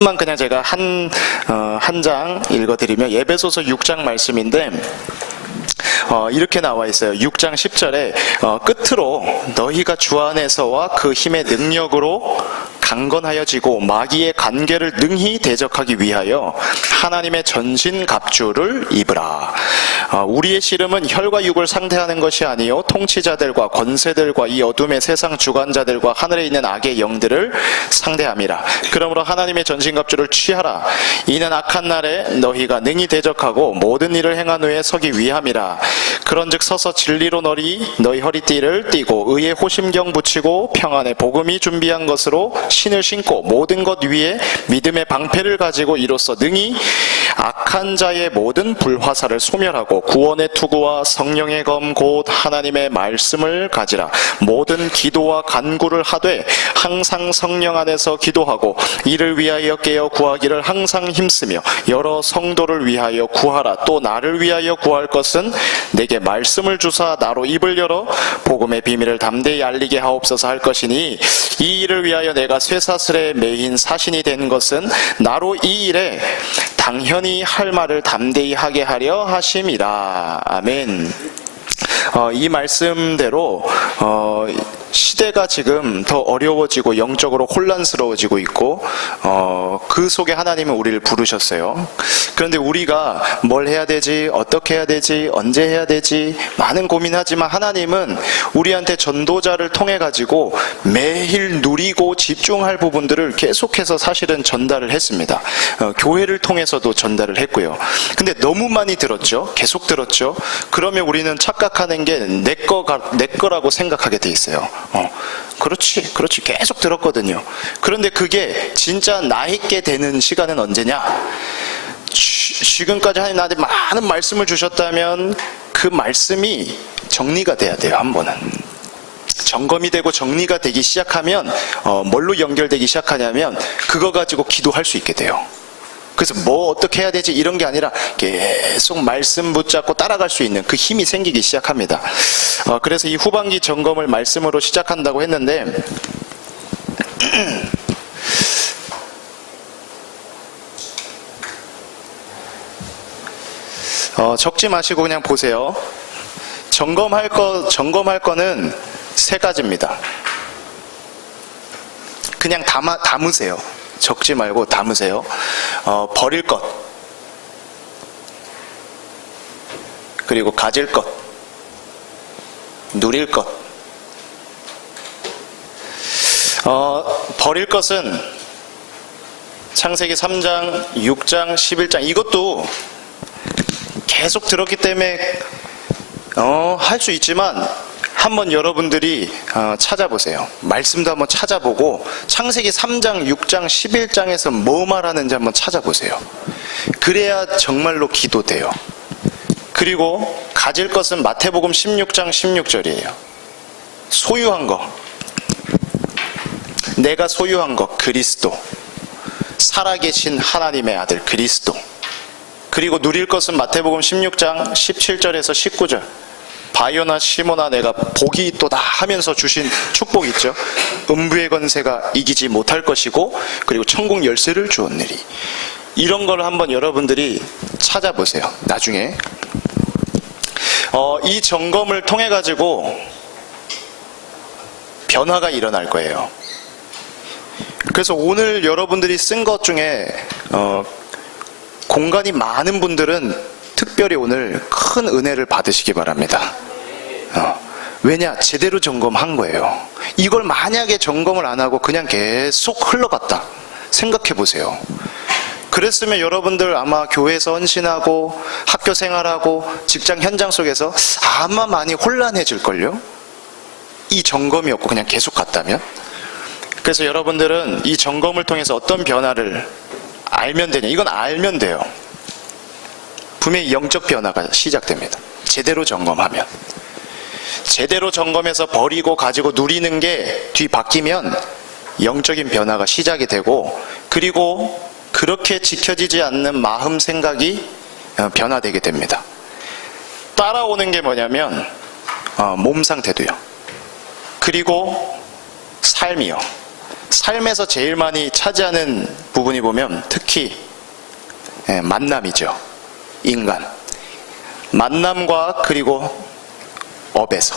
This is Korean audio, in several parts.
만 그냥 제가 한 장 읽어드리면 에베소서 6장 말씀인데 이렇게 나와 있어요. 6장 10절에 끝으로 너희가 주 안에서와 그 힘의 능력으로 강건하여지고 마귀의 관계를 능히 대적하기 위하여 하나님의 전신갑주를 입으라. 우리의 씨름은 혈과 육을 상대하는 것이 아니요 통치자들과 권세들과 이 어둠의 세상 주관자들과 하늘에 있는 악의 영들을 상대함이라. 그러므로 하나님의 전신갑주를 취하라. 이는 악한 날에 너희가 능히 대적하고 모든 일을 행한 후에 서기 위함이라. 그런즉 서서 진리로 너희 허리띠를 띠고 의의 호심경 붙이고 평안의 복음이 준비한 것으로 신을 신고 모든 것 위에 믿음의 방패를 가지고 이로써 능히 악한 자의 모든 불화살을 소멸하고 구원의 투구와 성령의 검 곧 하나님의 말씀을 가지라. 모든 기도와 간구를 하되 항상 성령 안에서 기도하고 이를 위하여 깨어 구하기를 항상 힘쓰며 여러 성도를 위하여 구하라. 또 나를 위하여 구할 것은 내게 말씀을 주사 나로 입을 열어 복음의 비밀을 담대히 알리게 하옵소서 할 것이니 이 일을 위하여 내가 쇠사슬에 매인 사신이 된 것은 나로 이 일에 당연히 할 말을 담대히 하게 하려 하심이라. 아멘. 이 말씀대로 시대가 지금 더 어려워지고 영적으로 혼란스러워지고 있고 그 속에 하나님은 우리를 부르셨어요. 그런데 우리가 뭘 해야 되지, 어떻게 해야 되지, 언제 해야 되지 많은 고민하지만 하나님은 우리한테 전도자를 통해 가지고 매일 누리고 집중할 부분들을 계속해서 사실은 전달을 했습니다. 교회를 통해서도 전달을 했고요. 근데 너무 많이 들었죠. 계속 들었죠. 그러면 우리는 착각하는 게 내 거라고 생각하게 돼 있어요. 그렇지 계속 들었거든요. 그런데 그게 진짜 나 있게 되는 시간은 언제냐? 지금까지 하나님 나한테 많은 말씀을 주셨다면 그 말씀이 정리가 돼야 돼요. 한 번은 점검이 되고 정리가 되기 시작하면 뭘로 연결되기 시작하냐면 그거 가지고 기도할 수 있게 돼요. 그래서 뭐 어떻게 해야 되지 이런 게 아니라 계속 말씀 붙잡고 따라갈 수 있는 그 힘이 생기기 시작합니다. 그래서 이 후반기 점검을 말씀으로 시작한다고 했는데 적지 마시고 그냥 보세요. 점검할 거는 세 가지입니다. 그냥 담으세요. 적지 말고 담으세요. 버릴 것, 그리고 가질 것, 누릴 것. 버릴 것은 창세기 3장, 6장, 11장 이것도 계속 들었기 때문에 할 수 있지만 한번 여러분들이 찾아보세요. 말씀도 한번 찾아보고 창세기 3장, 6장, 11장에서 뭐 말하는지 한번 찾아보세요. 그래야 정말로 기도돼요. 그리고 가질 것은 마태복음 16장 16절이에요. 소유한 거, 내가 소유한 것 그리스도, 살아계신 하나님의 아들 그리스도. 그리고 누릴 것은 마태복음 16장 17절에서 19절. 바요나 시모나 내가 복이 있도다 하면서 주신 축복이 있죠. 음부의 권세가 이기지 못할 것이고 그리고 천국 열쇠를 주었느니. 이런 걸 한번 여러분들이 찾아보세요. 나중에 이 점검을 통해 가지고 변화가 일어날 거예요. 그래서 오늘 여러분들이 쓴 것 중에 공간이 많은 분들은 특별히 오늘 큰 은혜를 받으시기 바랍니다. 왜냐? 제대로 점검한 거예요. 이걸 만약에 점검을 안 하고 그냥 계속 흘러갔다 생각해 보세요. 그랬으면 여러분들 아마 교회에서 헌신하고 학교 생활하고 직장 현장 속에서 아마 많이 혼란해질걸요? 이 점검이 없고 그냥 계속 갔다면. 그래서 여러분들은 이 점검을 통해서 어떤 변화를 알면 되냐? 이건 알면 돼요. 분명히 영적 변화가 시작됩니다. 제대로 점검하면. 제대로 점검해서 버리고 가지고 누리는 게 뒤바뀌면 영적인 변화가 시작이 되고 그리고 그렇게 지켜지지 않는 마음 생각이 변화되게 됩니다. 따라오는 게 뭐냐면 몸 상태도요. 그리고 삶이요. 삶에서 제일 많이 차지하는 부분이 보면 특히 만남이죠. 인간. 만남과 그리고 업에서.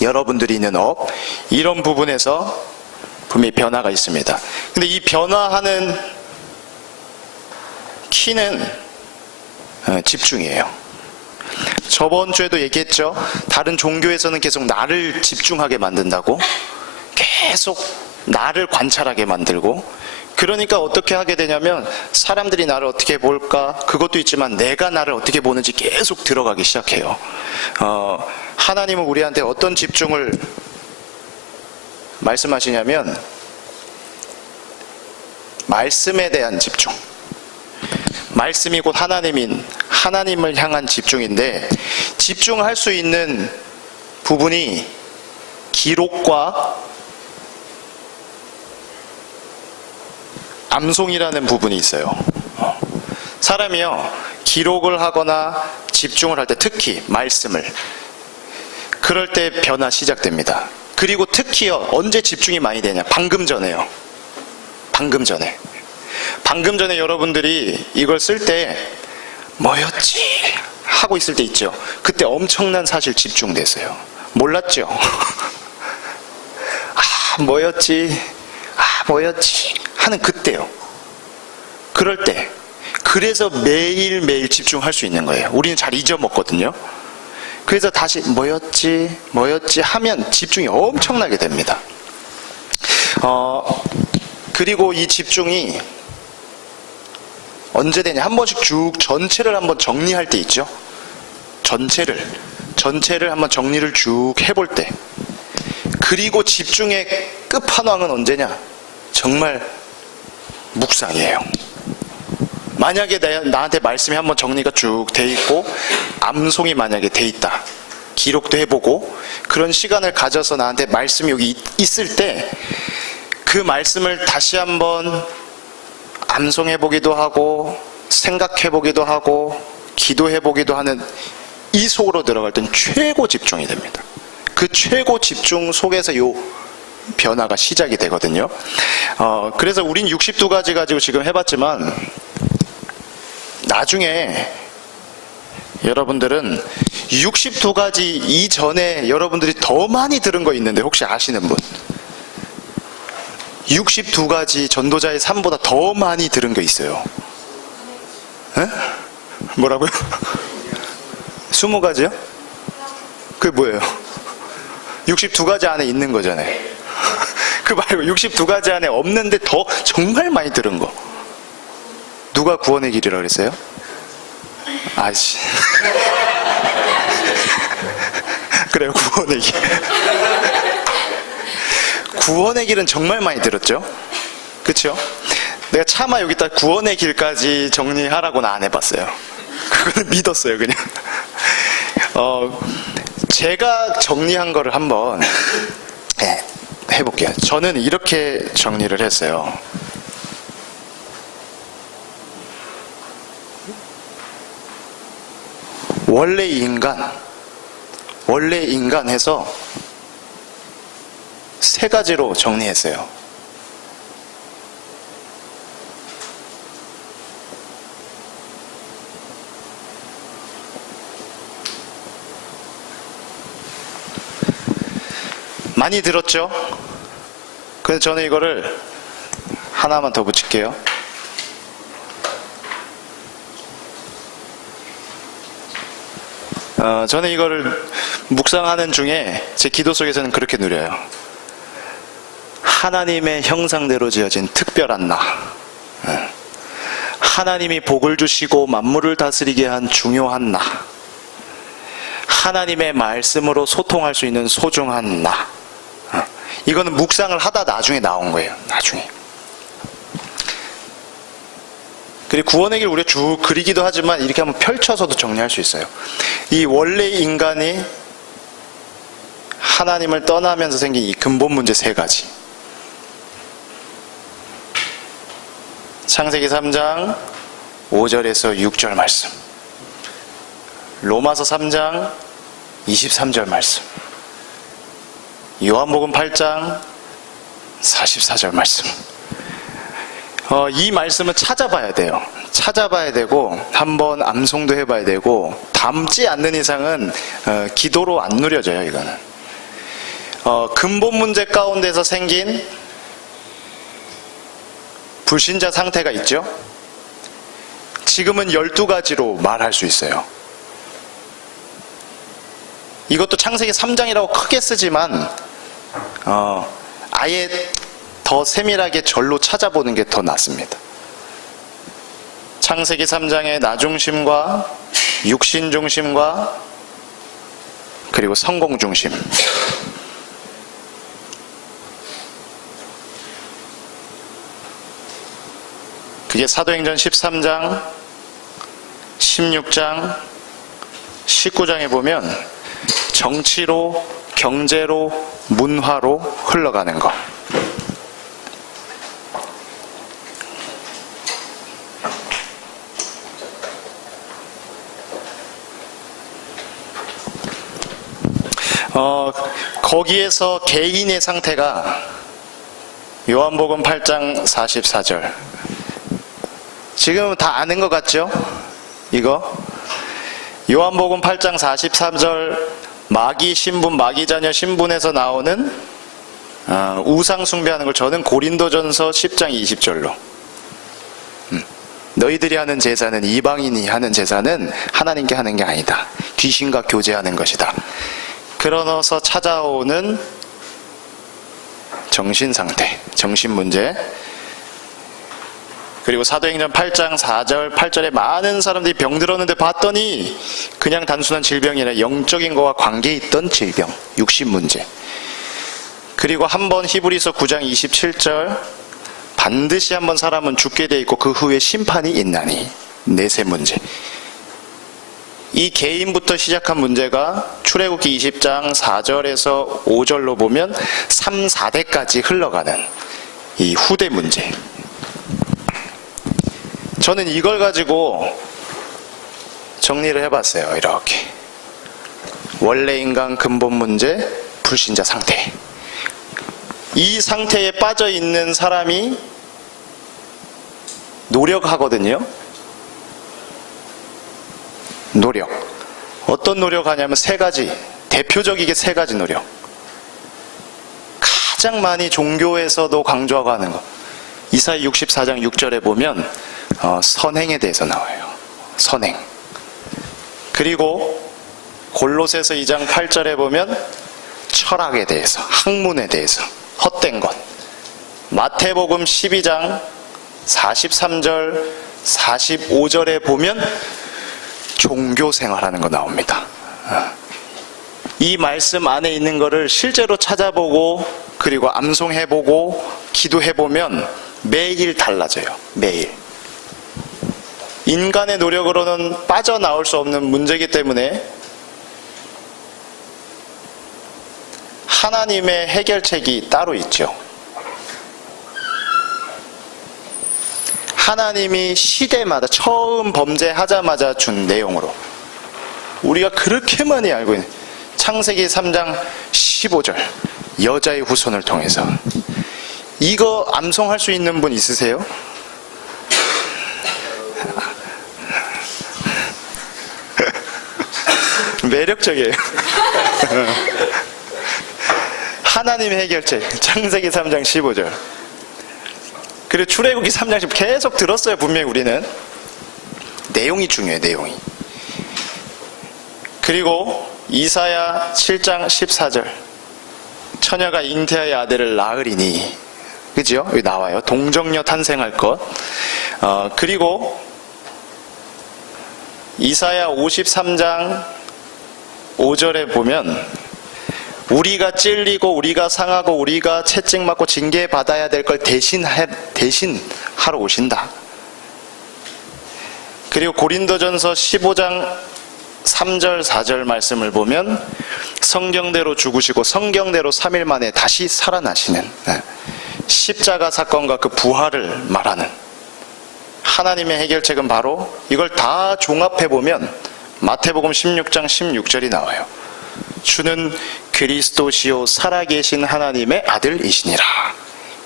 여러분들이 있는 업, 이런 부분에서 분명히 변화가 있습니다. 근데 이 변화하는 키는 집중이에요. 저번 주에도 얘기했죠. 다른 종교에서는 계속 나를 집중하게 만든다고, 계속 나를 관찰하게 만들고, 그러니까 어떻게 하게 되냐면 사람들이 나를 어떻게 볼까, 그것도 있지만 내가 나를 어떻게 보는지 계속 들어가기 시작해요. 하나님은 우리한테 어떤 집중을 말씀하시냐면 말씀에 대한 집중, 말씀이 곧 하나님인 하나님을 향한 집중인데, 집중할 수 있는 부분이 기록과 암송이라는 부분이 있어요. 사람이요, 기록을 하거나 집중을 할 때, 특히 말씀을, 그럴 때 변화 시작됩니다. 그리고 특히요, 언제 집중이 많이 되냐? 방금 전에요. 방금 전에 여러분들이 이걸 쓸 때 뭐였지? 하고 있을 때 있죠. 그때 엄청난 사실 집중됐어요. 몰랐죠? 뭐였지 하는 그때요. 그럴 때, 그래서 매일매일 집중할 수 있는 거예요. 우리는 잘 잊어먹거든요. 그래서 다시 뭐였지 하면 집중이 엄청나게 됩니다. 그리고 이 집중이 언제 되냐? 한 번씩 쭉 전체를 한번 정리할 때 있죠. 전체를 한번 정리를 쭉 해볼 때. 그리고 집중의 끝판왕은 언제냐? 정말 묵상이에요. 만약에 나한테 말씀이 한번 정리가 쭉 돼 있고 암송이 만약에 돼 있다, 기록도 해보고 그런 시간을 가져서 나한테 말씀이 여기 있을 때, 그 말씀을 다시 한번 암송해보기도 하고 생각해보기도 하고 기도해보기도 하는 이 속으로 들어갈 땐 최고 집중이 됩니다. 그 최고 집중 속에서 요 변화가 시작이 되거든요. 그래서 우린 62가지 가지고 지금 해봤지만, 나중에 여러분들은 62가지 이전에 여러분들이 더 많이 들은 거 있는데 혹시 아시는 분? 62가지 전도자의 삶보다 더 많이 들은 게 있어요. 에? 뭐라고요? 20가지요? 그게 뭐예요? 62가지 안에 있는 거잖아요. 그 말고 62가지 안에 없는데 더 정말 많이 들은 거. 누가 구원의 길이라고 그랬어요? 아씨. 그래요, 구원의 길. 구원의 길은 정말 많이 들었죠? 그쵸? 내가 차마 여기다 구원의 길까지 정리하라고는 안 해봤어요. 그거는 믿었어요, 그냥. 제가 정리한 거를 한번 해볼게요. 저는 이렇게 정리를 했어요. 원래 인간 해서 3가지로 정리했어요. 많이 들었죠? 그래서 저는 이거를 하나만 더 붙일게요. 저는 이거를 묵상하는 중에 제 기도 속에서는 그렇게 누려요. 하나님의 형상대로 지어진 특별한 나, 하나님이 복을 주시고 만물을 다스리게 한 중요한 나, 하나님의 말씀으로 소통할 수 있는 소중한 나. 이거는 묵상을 하다 나중에 나온 거예요. 나중에. 그리고 구원의 길 우리가 쭉 그리기도 하지만 이렇게 한번 펼쳐서도 정리할 수 있어요. 이 원래 인간이 하나님을 떠나면서 생긴 이 근본 문제 3가지. 창세기 3장 5절에서 6절 말씀, 로마서 3장 23절 말씀, 요한복음 8장 44절 말씀. 이 말씀은 찾아봐야 돼요. 찾아봐야 되고 한번 암송도 해봐야 되고 담지 않는 이상은 기도로 안 누려져요. 이거는 근본 문제 가운데서 생긴 불신자 상태가 있죠. 지금은 12가지로 말할 수 있어요. 이것도 창세기 3장이라고 크게 쓰지만 아예 더 세밀하게 절로 찾아보는 게 더 낫습니다. 창세기 3장의 나 중심과 육신 중심과 그리고 성공 중심, 그게 사도행전 13장, 16장, 19장에 보면 정치로, 경제로, 문화로 흘러가는 것. 거기에서 개인의 상태가 요한복음 8장 44절. 지금 다 아는 것 같죠? 이거 요한복음 8장 43절 마귀 신분, 마귀 자녀 신분에서 나오는 우상 숭배하는 걸 저는 고린도전서 10장 20절로 너희들이 하는 제사는, 이방인이 하는 제사는 하나님께 하는 게 아니다. 귀신과 교제하는 것이다. 그러면서 찾아오는 정신 상태, 정신 문제. 그리고 사도행전 8장 4절, 8절에 많은 사람들이 병들었는데 봤더니 그냥 단순한 질병이 아니라 영적인 것과 관계 있던 질병, 육신 문제. 그리고 한번 히브리서 9장 27절, 반드시 한번 사람은 죽게 돼 있고 그 후에 심판이 있나니, 내세 문제. 이 개인부터 시작한 문제가 출애굽기 20장 4절에서 5절로 보면 3, 4대까지 흘러가는 이 후대 문제. 저는 이걸 가지고 정리를 해봤어요. 이렇게 원래 인간 근본 문제, 불신자 상태. 이 상태에 빠져 있는 사람이 노력하거든요. 노력. 어떤 노력하냐면 세 가지, 대표적이게 세 가지 노력. 가장 많이 종교에서도 강조하고 하는 거. 이사야 64장 6절에 보면 선행에 대해서 나와요. 선행. 그리고 골로새서 2장 8절에 보면 철학에 대해서, 학문에 대해서, 헛된 것. 마태복음 12장 43절 45절에 보면 종교 생활하는 거 나옵니다. 이 말씀 안에 있는 거를 실제로 찾아보고 그리고 암송해보고 기도해보면 매일 달라져요. 매일. 인간의 노력으로는 빠져나올 수 없는 문제이기 때문에 하나님의 해결책이 따로 있죠. 하나님이 시대마다 처음 범죄하자마자 준 내용으로 우리가 그렇게 많이 알고 있는 창세기 3장 15절 여자의 후손을 통해서. 이거 암송할 수 있는 분 있으세요? 매력적이에요. 하나님의 해결책 창세기 3장 15절. 그리고 출애굽기 3장 10 계속 들었어요. 분명히 우리는 내용이 중요해요. 내용이. 그리고 이사야 7장 14절 처녀가 잉태하여 아들을 낳으리니, 그죠? 여기 나와요. 동정녀 탄생할 것. 그리고 이사야 53장 5절에 보면 우리가 찔리고 우리가 상하고 우리가 채찍맞고 징계받아야 될 걸 대신하러 오신다. 그리고 고린도전서 15장 3절 4절 말씀을 보면 성경대로 죽으시고 성경대로 3일 만에 다시 살아나시는 십자가 사건과 그 부활을 말하는 하나님의 해결책은 바로 이걸 다 종합해보면 마태복음 16장 16절이 나와요. 주는 그리스도시요 살아계신 하나님의 아들이시니라.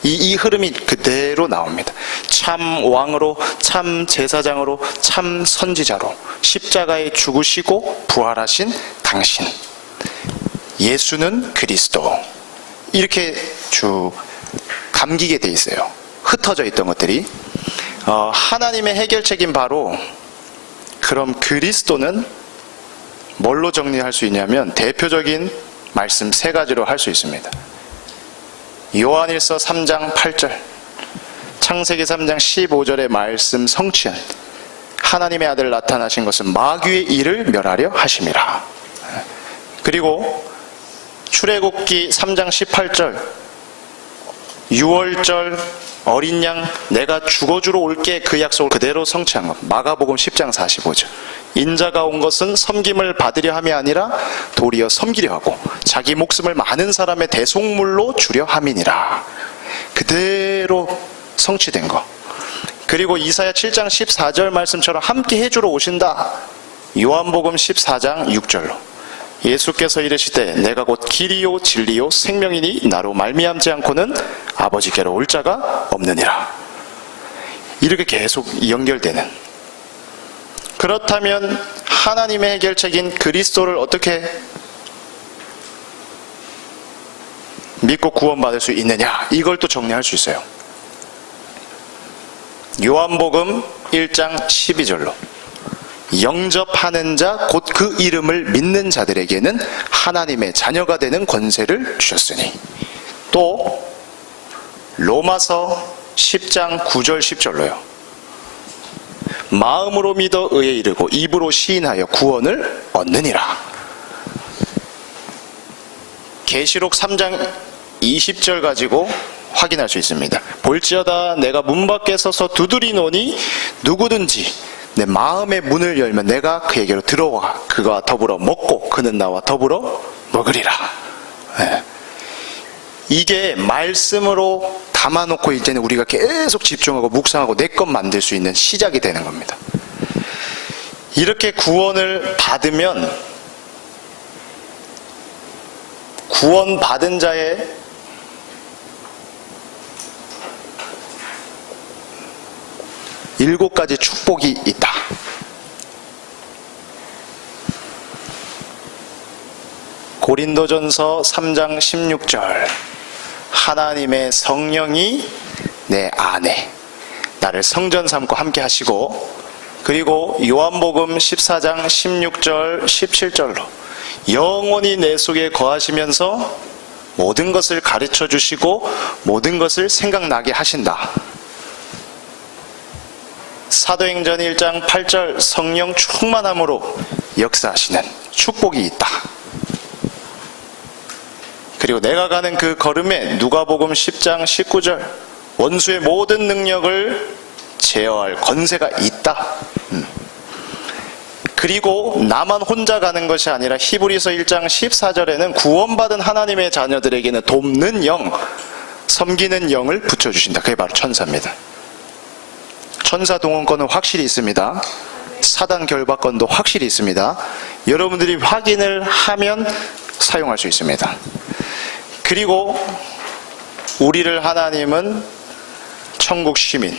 이 흐름이 그대로 나옵니다. 참 왕으로, 참 제사장으로, 참 선지자로 십자가에 죽으시고 부활하신 당신, 예수는 그리스도, 이렇게 쭉 감기게 돼 있어요. 흩어져 있던 것들이. 하나님의 해결책인 바로, 그럼 그리스도는 뭘로 정리할 수 있냐면 대표적인 말씀 세 가지로 할 수 있습니다. 요한일서 3장 8절, 창세기 3장 15절의 말씀 성취한 하나님의 아들 나타나신 것은 마귀의 일을 멸하려 하심이라. 그리고 출애굽기 3장 18절, 6월절 어린 양 내가 죽어주러 올게, 그 약속을 그대로 성취한 것. 마가복음 10장 45절, 인자가 온 것은 섬김을 받으려 함이 아니라 도리어 섬기려 하고 자기 목숨을 많은 사람의 대속물로 주려 함이니라. 그대로 성취된 거. 그리고 이사야 7장 14절 말씀처럼 함께 해주러 오신다. 요한복음 14장 6절로 예수께서 이르시되 내가 곧 길이요 진리요 생명이니 나로 말미암지 않고는 아버지께로 올 자가 없느니라. 이렇게 계속 연결되는. 그렇다면 하나님의 해결책인 그리스도를 어떻게 믿고 구원받을 수 있느냐, 이걸 또 정리할 수 있어요. 요한복음 1장 12절로 영접하는 자 곧 그 이름을 믿는 자들에게는 하나님의 자녀가 되는 권세를 주셨으니, 또 로마서 10장 9절 10절로요 마음으로 믿어 의에 이르고 입으로 시인하여 구원을 얻느니라. 계시록 3장 20절 가지고 확인할 수 있습니다. 볼지어다 내가 문 밖에 서서 두드리노니 누구든지 내 마음의 문을 열면 내가 그에게로 들어와 그가 더불어 먹고 그는 나와 더불어 먹으리라. 네. 이게 말씀으로 담아놓고 이제는 우리가 계속 집중하고 묵상하고 내 것 만들 수 있는 시작이 되는 겁니다. 이렇게 구원을 받으면 구원받은 자의 일곱 가지 축복이 있다. 고린도전서 3장 16절 하나님의 성령이 내 안에 나를 성전 삼고 함께 하시고, 그리고 요한복음 14장 16절 17절로 영원히 내 속에 거하시면서 모든 것을 가르쳐 주시고 모든 것을 생각나게 하신다. 사도행전 1장 8절 성령 충만함으로 역사하시는 축복이 있다. 그리고 내가 가는 그 걸음에 누가복음 10장 19절 원수의 모든 능력을 제어할 권세가 있다. 그리고 나만 혼자 가는 것이 아니라 히브리서 1장 14절에는 구원받은 하나님의 자녀들에게는 돕는 영, 섬기는 영을 붙여주신다. 그게 바로 천사입니다. 천사 동원권은 확실히 있습니다. 사단 결박권도 확실히 있습니다. 여러분들이 확인을 하면 사용할 수 있습니다. 그리고 우리를 하나님은 천국 시민,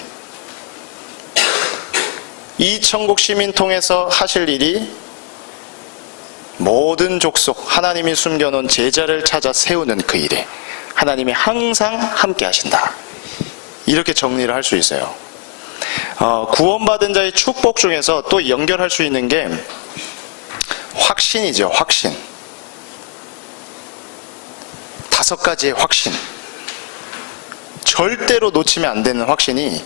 이 천국 시민 통해서 하실 일이 모든 족속, 하나님이 숨겨놓은 제자를 찾아 세우는 그 일에 하나님이 항상 함께 하신다. 이렇게 정리를 할 수 있어요. 구원받은 자의 축복 중에서 또 연결할 수 있는 게 확신이죠. 확신. 5가지의 확신. 절대로 놓치면 안 되는 확신이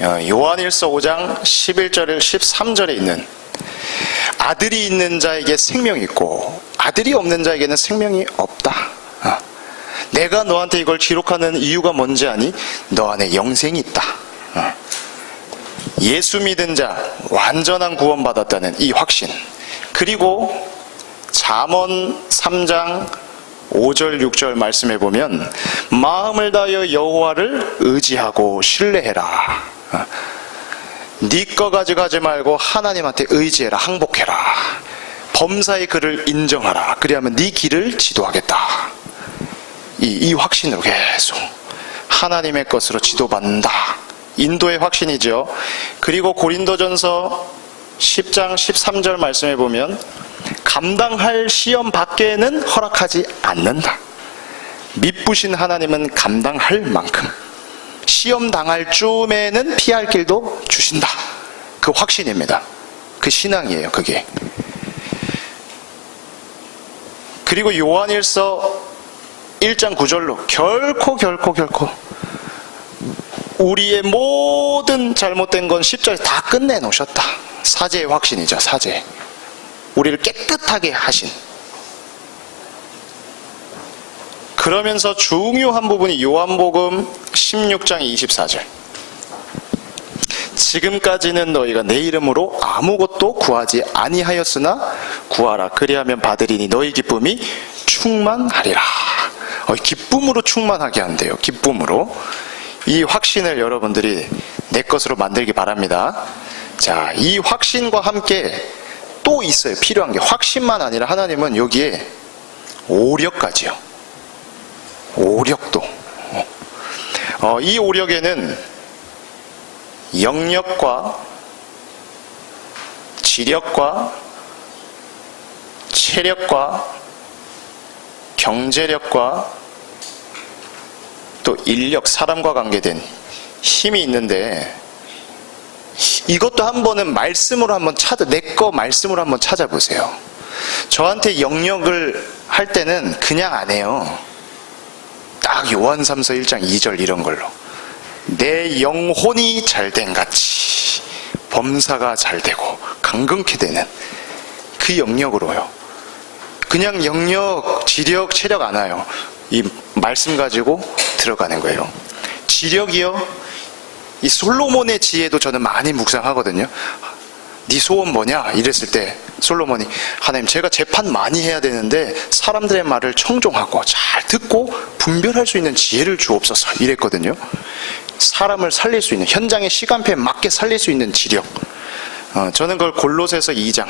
요한일서 5장 11절 13절에 있는 아들이 있는 자에게 생명이 있고 아들이 없는 자에게는 생명이 없다. 내가 너한테 이걸 기록하는 이유가 뭔지 아니? 너 안에 영생이 있다. 예수 믿은 자 완전한 구원받았다는 이 확신. 그리고 잠언 3장 5절 6절 말씀해 보면 마음을 다하여 여호와를 의지하고 신뢰해라. 네 거 가져가지 말고 하나님한테 의지해라. 항복해라. 범사의 그를 인정하라. 그리하면 네 길을 지도하겠다. 이 확신으로 계속 하나님의 것으로 지도받는다. 인도의 확신이죠. 그리고 고린도전서 10장 13절 말씀해 보면 감당할 시험 밖에는 허락하지 않는다. 미쁘신 하나님은 감당할 만큼 시험 당할 쯤에는 피할 길도 주신다. 그 확신입니다. 그 신앙이에요, 그게. 그리고 요한일서 1장 9절로 결코 우리의 모든 잘못된 건 10절에 다 끝내놓으셨다. 사죄의 확신이죠, 사죄. 우리를 깨끗하게 하신. 그러면서 중요한 부분이 요한복음 16장 24절. 지금까지는 너희가 내 이름으로 아무것도 구하지 아니하였으나 구하라. 그리하면 받으리니 너희 기쁨이 충만하리라. 기쁨으로 충만하게 한대요. 기쁨으로. 이 확신을 여러분들이 내 것으로 만들기 바랍니다. 자, 이 확신과 함께 또 있어요. 필요한 게. 확신만 아니라 하나님은 여기에 오력까지요. 오력도. 이 오력에는 영력과 지력과 체력과 경제력과 또 인력, 사람과 관계된 힘이 있는데, 이것도 한번은 말씀으로 한번 내 거 말씀으로 한번 찾아보세요. 저한테 영역을 할 때는 그냥 안 해요. 딱 요한삼서 1장 2절 이런 걸로. 내 영혼이 잘된 같이 범사가 잘되고 강건케 되는 그 영역으로요. 그냥 영역, 지력, 체력 안 와요. 이 말씀 가지고 들어가는 거예요. 지력이요, 이 솔로몬의 지혜도 저는 많이 묵상하거든요. 네 소원 뭐냐? 이랬을 때 솔로몬이, 하나님 제가 재판 많이 해야 되는데 사람들의 말을 청종하고 잘 듣고 분별할 수 있는 지혜를 주옵소서 이랬거든요. 사람을 살릴 수 있는, 현장의 시간표에 맞게 살릴 수 있는 지력. 저는 그걸 골로새서 2장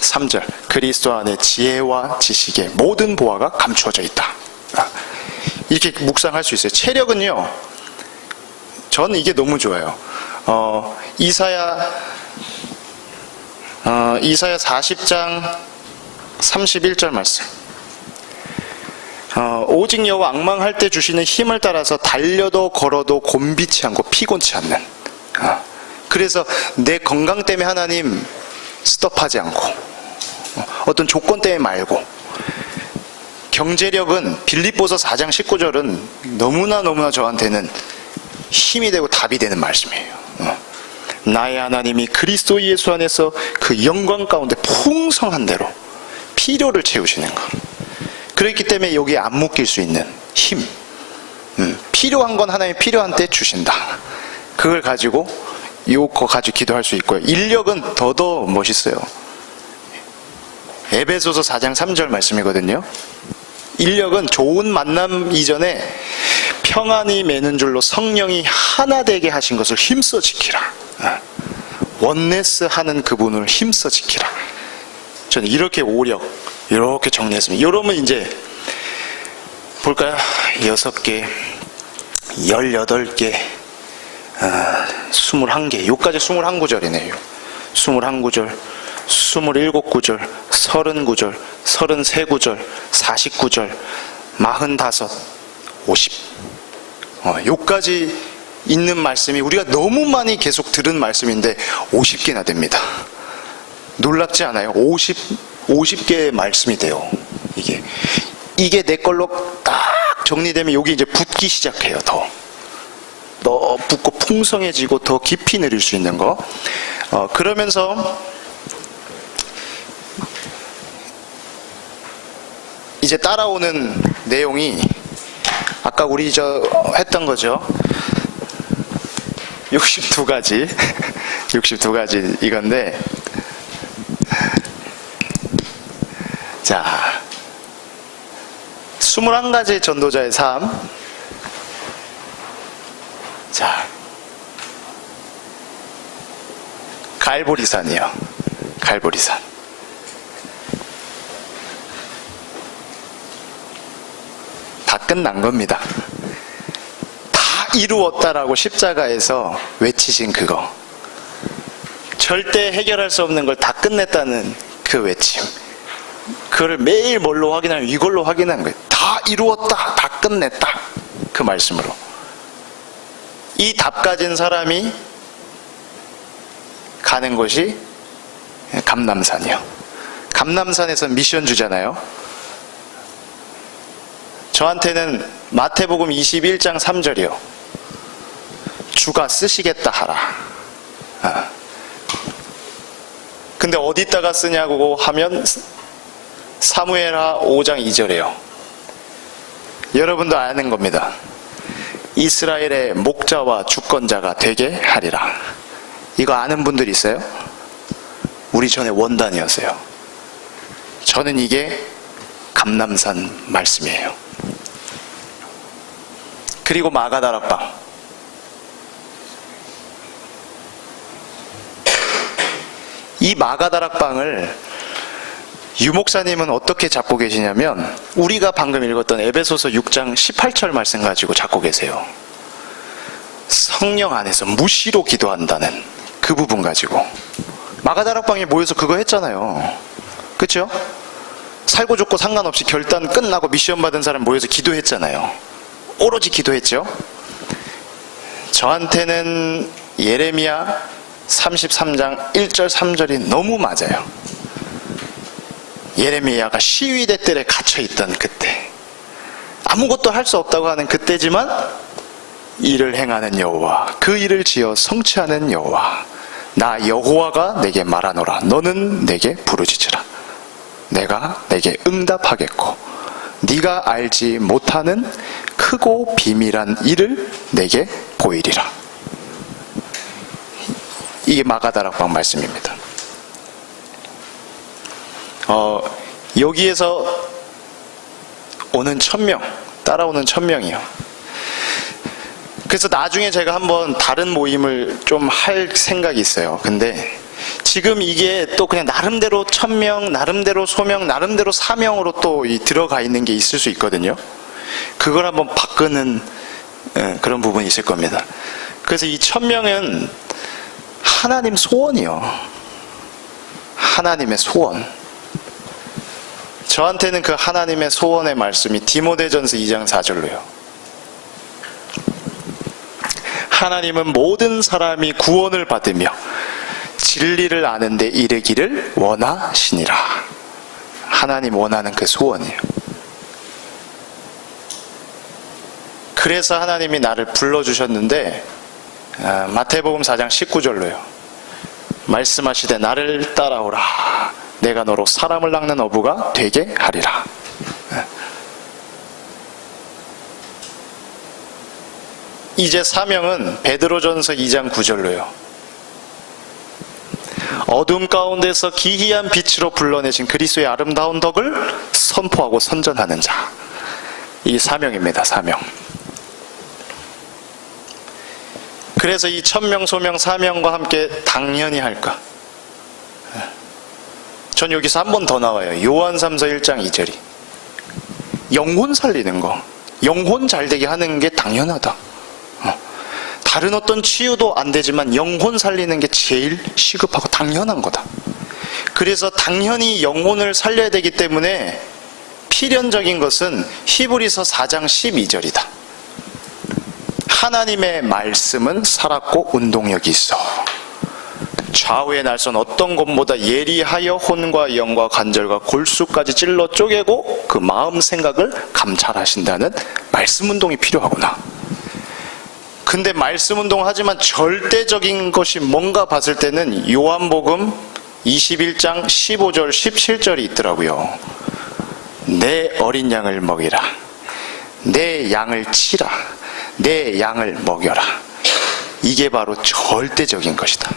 3절, 그리스도 안에 지혜와 지식의 모든 보화가 감추어져 있다. 이렇게 묵상할 수 있어요. 체력은요, 저는 이게 너무 좋아요. 이사야 40장 31절 말씀. 오직 여호와 앙망할 때 주시는 힘을 따라서 달려도 걸어도 곤비치 않고 피곤치 않는. 그래서 내 건강 때문에 하나님 스톱하지 않고, 어떤 조건 때문에 말고. 경제력은 빌립보서 4장 19절은 너무나 저한테는 힘이 되고 답이 되는 말씀이에요. 나의 하나님이 그리스도 예수 안에서 그 영광 가운데 풍성한 대로 필요를 채우시는 것. 그렇기 때문에 여기에 안 묶일 수 있는 힘. 필요한 건 하나님이 필요한 때 주신다. 그걸 가지고 요거 가지고 기도할 수 있고요. 인력은 더더 멋있어요. 에베소서 4장 3절 말씀이거든요. 인력은 좋은 만남 이전에 평안이 매는 줄로 성령이 하나 되게 하신 것을 힘써 지키라. 원네스 하는 그분을 힘써 지키라. 저는 이렇게 오력, 이렇게 정리했습니다. 여러분 이제 볼까요? 6개, 18개, 21개, 요까지 21구절이네요. 21구절, 27구절, 30구절, 33구절, 49절, 45, 50. 요까지 있는 말씀이 우리가 너무 많이 계속 들은 말씀인데 50개나 됩니다. 놀랍지 않아요? 50개의 말씀이 돼요. 이게 내 걸로 딱 정리되면 여기 이제 붙기 시작해요. 더 붙고 풍성해지고 더 깊이 내릴 수 있는 거. 그러면서 이제 따라오는 내용이 아까 우리 했던 거죠. 62가지 62가지 이건데, 자, 21가지 전도자의 삶. 자, 갈보리산이요. 갈보리산. 다 끝난 겁니다. 이루었다라고 십자가에서 외치신 그거, 절대 해결할 수 없는 걸 다 끝냈다는 그 외침, 그걸 매일 뭘로 확인하면 이걸로 확인하는 거예요. 다 이루었다, 다 끝냈다, 그 말씀으로. 이 답 가진 사람이 가는 곳이 감람산이요. 감람산에서 미션 주잖아요. 저한테는 마태복음 21장 3절이요. 주가 쓰시겠다 하라. 근데 어디다가 쓰냐고 하면 사무엘하 5장 2절이에요. 여러분도 아는 겁니다. 이스라엘의 목자와 주권자가 되게 하리라. 이거 아는 분들 있어요? 우리 전에 원단이었어요. 저는 이게 감람산 말씀이에요. 그리고 마가다락방. 이 마가다락방을 유목사님은 어떻게 잡고 계시냐면, 우리가 방금 읽었던 에베소서 6장 18절 말씀 가지고 잡고 계세요. 성령 안에서 무시로 기도한다는 그 부분 가지고. 마가다락방에 모여서 그거 했잖아요. 그렇죠? 살고 죽고 상관없이 결단 끝나고 미션 받은 사람 모여서 기도했잖아요. 오로지 기도했죠. 저한테는 예레미야 33장 1절 3절이 너무 맞아요. 예레미야가 시위대 뜰에 갇혀있던 그때, 아무것도 할 수 없다고 하는 그때지만 일을 행하는 여호와, 그 일을 지어 성취하는 여호와, 나 여호와가 내게 말하노라. 너는 내게 부르짖으라. 내가 내게 응답하겠고 네가 알지 못하는 크고 비밀한 일을 내게 보이리라. 이게 마가다락방 말씀입니다. 여기에서 오는 1000명, 따라오는 1000명이요. 그래서 나중에 제가 한번 다른 모임을 좀 할 생각이 있어요. 근데 지금 이게 또 그냥 나름대로 1000명, 나름대로 소명, 나름대로 사명으로 또 들어가 있는 게 있을 수 있거든요. 그걸 한번 바꾸는 그런 부분이 있을 겁니다. 그래서 이 1000명은 하나님 소원이요. 하나님의 소원. 저한테는 그 하나님의 소원의 말씀이 디모데전서 2장 4절로요. 하나님은 모든 사람이 구원을 받으며 진리를 아는 데 이르기를 원하시니라. 하나님 원하는 그 소원이에요. 그래서 하나님이 나를 불러주셨는데, 마태복음 4장 19절로요. 말씀하시되 나를 따라오라. 내가 너로 사람을 낚는 어부가 되게 하리라. 이제 사명은 베드로전서 2장 9절로요. 어둠 가운데서 기이한 빛으로 불러내신 그리스도의 아름다운 덕을 선포하고 선전하는 자. 이 사명입니다. 사명. 그래서 이 1000명, 소명, 사명과 함께 당연히 할까? 전 여기서 한 번 더 나와요. 요한 3서 1장 2절이. 영혼 살리는 거, 영혼 잘되게 하는 게 당연하다. 다른 어떤 치유도 안 되지만 영혼 살리는 게 제일 시급하고 당연한 거다. 그래서 당연히 영혼을 살려야 되기 때문에 필연적인 것은 히브리서 4장 12절이다. 하나님의 말씀은 살았고 운동력이 있어. 좌우의 날선 어떤 것보다 예리하여 혼과 영과 관절과 골수까지 찔러 쪼개고 그 마음 생각을 감찰하신다는 말씀 운동이 필요하구나. 근데 말씀 운동하지만 절대적인 것이 뭔가 봤을 때는 요한복음 21장 15절 17절이 있더라고요. 내 어린 양을 먹이라. 내 양을 치라. 내 양을 먹여라. 이게 바로 절대적인 것이다.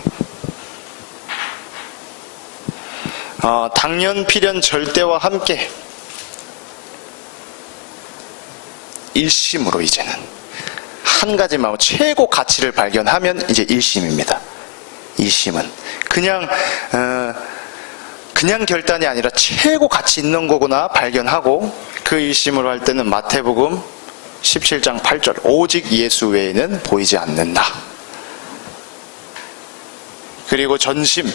당연, 필연, 절대와 함께 일심으로 이제는 한 가지만 최고 가치를 발견하면 이제 일심입니다. 일심은 그냥 결단이 아니라 최고 가치 있는 거구나 발견하고 그 일심으로 할 때는 마태복음 17장 8절 오직 예수 외에는 보이지 않는다. 그리고 전심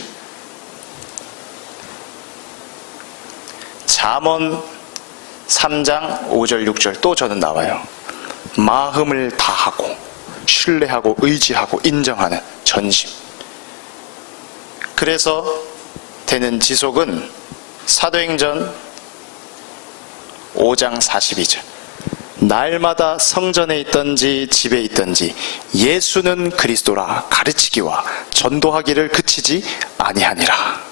잠언 3장 5절 6절 또 저는 나와요. 마음을 다하고 신뢰하고 의지하고 인정하는 전심. 그래서 되는 지속은 사도행전 5장 42절 날마다 성전에 있든지 집에 있든지 예수는 그리스도라 가르치기와 전도하기를 그치지 아니하니라.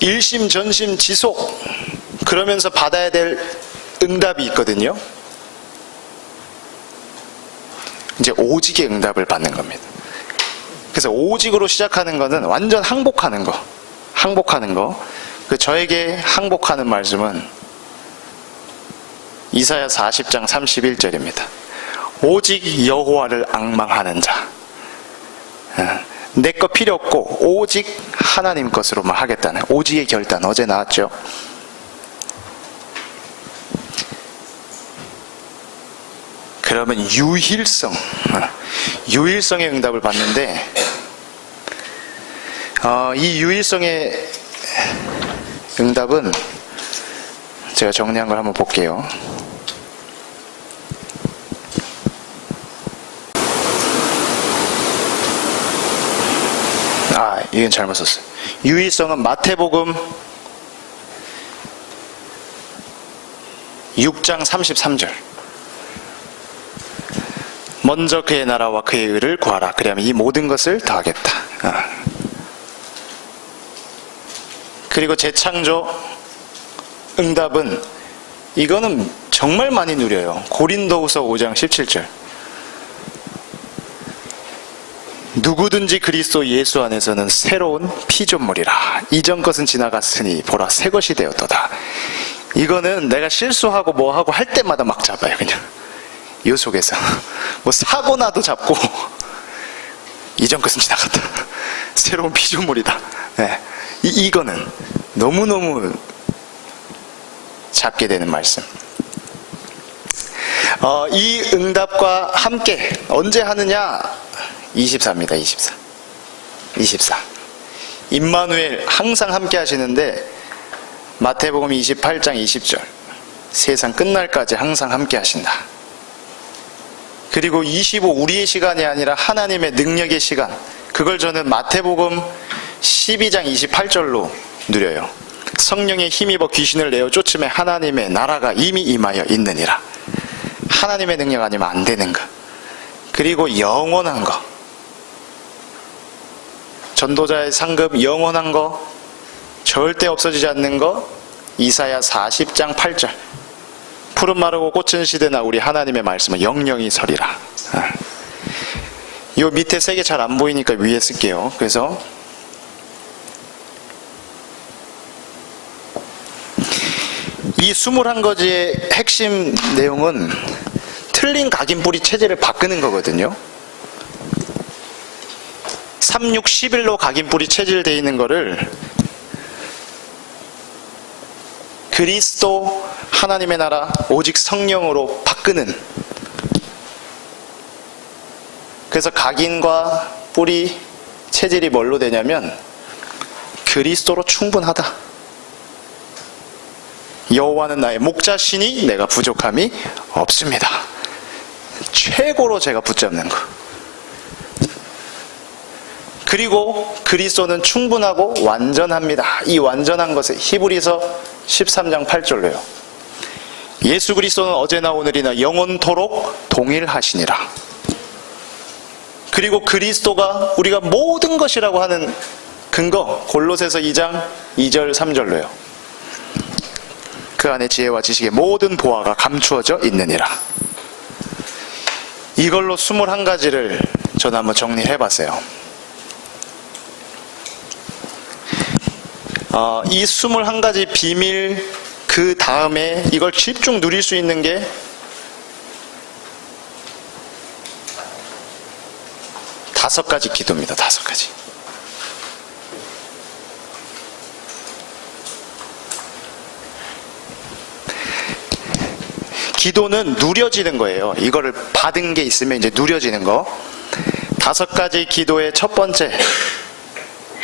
일심 전심 지속 그러면서 받아야 될 응답이 있거든요. 이제 오직의 응답을 받는 겁니다. 그래서 오직으로 시작하는 거는 완전 항복하는 거. 저에게 항복하는 말씀은 이사야 40장 31절입니다. 오직 여호와를 앙망하는 자. 내 거 필요 없고 오직 하나님 것으로만 하겠다는 오직의 결단 어제 나왔죠. 그러면 유일성의 응답을 받는데 이 유일성의 응답은 제가 정리한 걸 한번 볼게요. 이건 잘못 썼어요. 유일성은 마태복음 6장 33절 먼저 그의 나라와 그의 의를 구하라. 그리하면 이 모든 것을 더하겠다. 그리고 재창조 응답은 이거는 정말 많이 누려요. 고린도후서 5장 17절 누구든지 그리스도 예수 안에서는 새로운 피조물이라. 이전 것은 지나갔으니 보라 새 것이 되었도다. 이거는 내가 실수하고 뭐하고 할 때마다 막 잡아요. 그냥 이 속에서 뭐 사고 나도 잡고 이전 것은 지나갔다. 새로운 피조물이다. 네. 이거는 너무너무 잡게 되는 말씀. 이 응답과 함께 언제 하느냐? 24입니다. 24 임마누엘 항상 함께 하시는데 마태복음 28장 20절 세상 끝날까지 항상 함께 하신다. 그리고 25 우리의 시간이 아니라 하나님의 능력의 시간, 그걸 저는 마태복음 12장 28절로 누려요. 성령의 힘입어 귀신을 내어 쫓음에 하나님의 나라가 이미 임하여 있느니라. 하나님의 능력 아니면 안 되는 거. 그리고 영원한 거, 전도자의 상급 영원한 거, 절대 없어지지 않는 거. 이사야 40장 8절 푸른 마르고 꽃은 시드나 우리 하나님의 말씀은 영영이 서리라. 요 밑에 세 개 잘 안 보이니까 위에 쓸게요. 그래서 이 21가지의 핵심 내용은 틀린 각인뿌리 체제를 바꾸는 거거든요. 3, 6, 11로 각인뿌리 체질되어 있는 거를 그리스도 하나님의 나라 오직 성령으로 바꾸는. 그래서 각인과 뿌리 체질이 뭘로 되냐면 그리스도로 충분하다. 여호와는 나의 목자시니 내가 부족함이 없습니다. 최고로 제가 붙잡는 거. 그리고 그리스도는 충분하고 완전합니다. 이 완전한 것을 히브리서 13장 8절로요. 예수 그리스도는 어제나 오늘이나 영원토록 동일하시니라. 그리고 그리스도가 우리가 모든 것이라고 하는 근거 골로새서 2장 2절 3절로요. 그 안에 지혜와 지식의 모든 보화가 감추어져 있느니라. 이걸로 21가지를 저는 한번 정리해봤어요. 이 21가지 비밀 그 다음에 이걸 집중 누릴 수 있는 게 다섯 가지 기도입니다. 5가지. 기도는 누려지는 거예요. 이거를 받은 게 있으면 이제 누려지는 거. 5가지 기도의 첫 번째,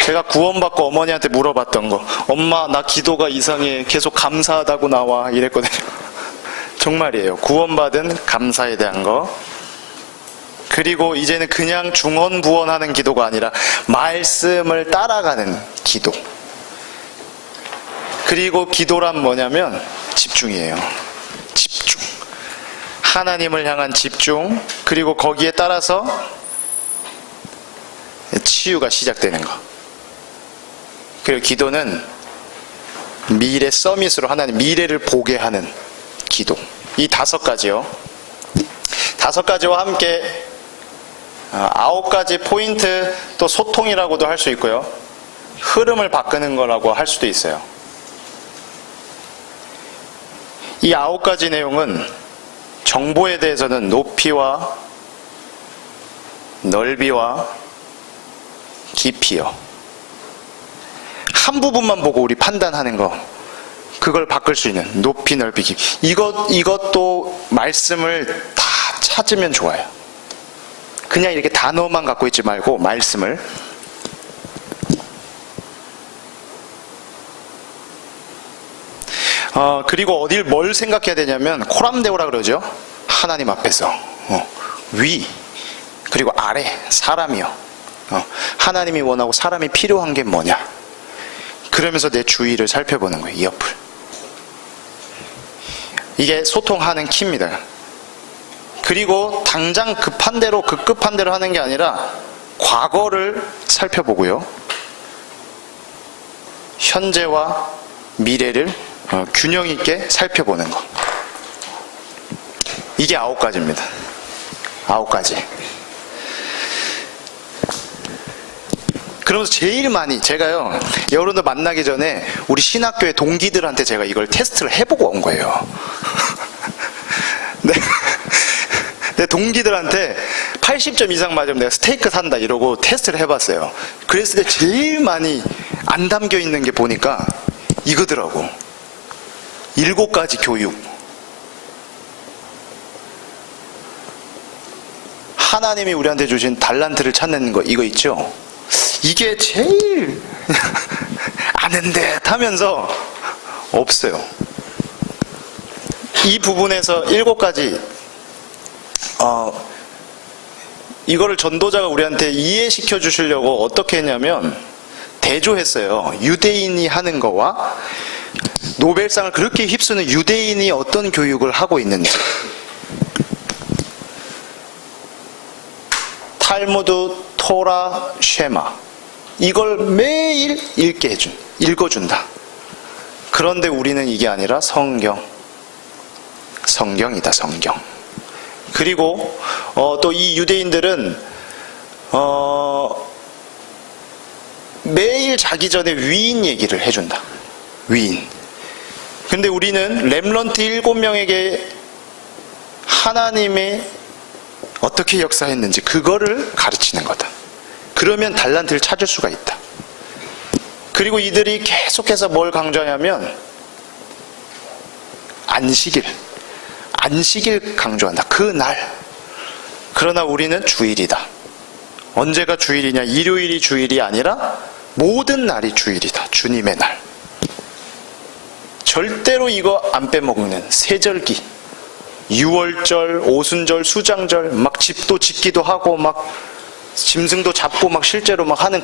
제가 구원받고 어머니한테 물어봤던 거. 엄마, 나 기도가 이상해. 계속 감사하다고 나와. 이랬거든요. 정말이에요. 구원받은 감사에 대한 거. 그리고 이제는 그냥 중언부언하는 기도가 아니라 말씀을 따라가는 기도. 그리고 기도란 뭐냐면 집중이에요. 집중. 하나님을 향한 집중. 그리고 거기에 따라서 치유가 시작되는 거. 그리고 기도는 미래 서밋으로 하나님 미래를 보게 하는 기도. 이 5가지요. 5가지와 함께 9가지 포인트, 또 소통이라고도 할 수 있고요. 흐름을 바꾸는 거라고 할 수도 있어요. 이 9가지 내용은 정보에 대해서는 높이와 넓이와 깊이요. 한 부분만 보고 우리 판단하는 거, 그걸 바꿀 수 있는 높이, 넓이, 깊이. 이것도 말씀을 다 찾으면 좋아요. 그냥 이렇게 단어만 갖고 있지 말고 말씀을. 그리고 뭘 생각해야 되냐면 코람데오라 그러죠. 하나님 앞에서 위 그리고 아래 사람이요. 하나님이 원하고 사람이 필요한 게 뭐냐. 그러면서 내 주위를 살펴보는 거예요. 이 옆을. 이게 소통하는 키입니다. 그리고 당장 급한 대로 급급한 대로 하는 게 아니라 과거를 살펴보고요. 현재와 미래를 균형 있게 살펴보는 거. 이게 9가지입니다. 9가지. 그러면서 제일 많이 제가요, 여러분들 만나기 전에 우리 신학교의 동기들한테 제가 이걸 테스트를 해보고 온 거예요. 네. 내 동기들한테 80점 이상 맞으면 내가 스테이크 산다 이러고 테스트를 해봤어요. 그랬을 때 제일 많이 안 담겨 있는 게 보니까 이거더라고. 7가지 교육. 하나님이 우리한테 주신 달란트를 찾는 거, 이거 있죠? 이게 제일 아는 듯 하면서 없어요. 이 부분에서 7가지 이거를 전도자가 우리한테 이해시켜 주시려고 어떻게 했냐면 대조했어요. 유대인이 하는 거와 노벨상을 그렇게 휩쓰는 유대인이 어떤 교육을 하고 있는지. 탈무드, 토라, 쉐마, 이걸 매일 읽어준다. 그런데 우리는 이게 아니라 성경이다, 성경. 그리고 또 이 유대인들은 매일 자기 전에 위인 얘기를 해준다. 위인. 근데 우리는 렘넌트 7명에게 하나님의 어떻게 역사했는지 그거를 가르치는 거다. 그러면 달란트를 찾을 수가 있다. 그리고 이들이 계속해서 뭘 강조하냐면 안식일 강조한다. 그날. 그러나 우리는 주일이다. 언제가 주일이냐? 일요일이 주일이 아니라 모든 날이 주일이다. 주님의 날. 절대로 이거 안 빼먹는 세절기, 유월절, 오순절, 수장절, 막 집도 짓기도 하고 막 짐승도 잡고 막 실제로 막 하는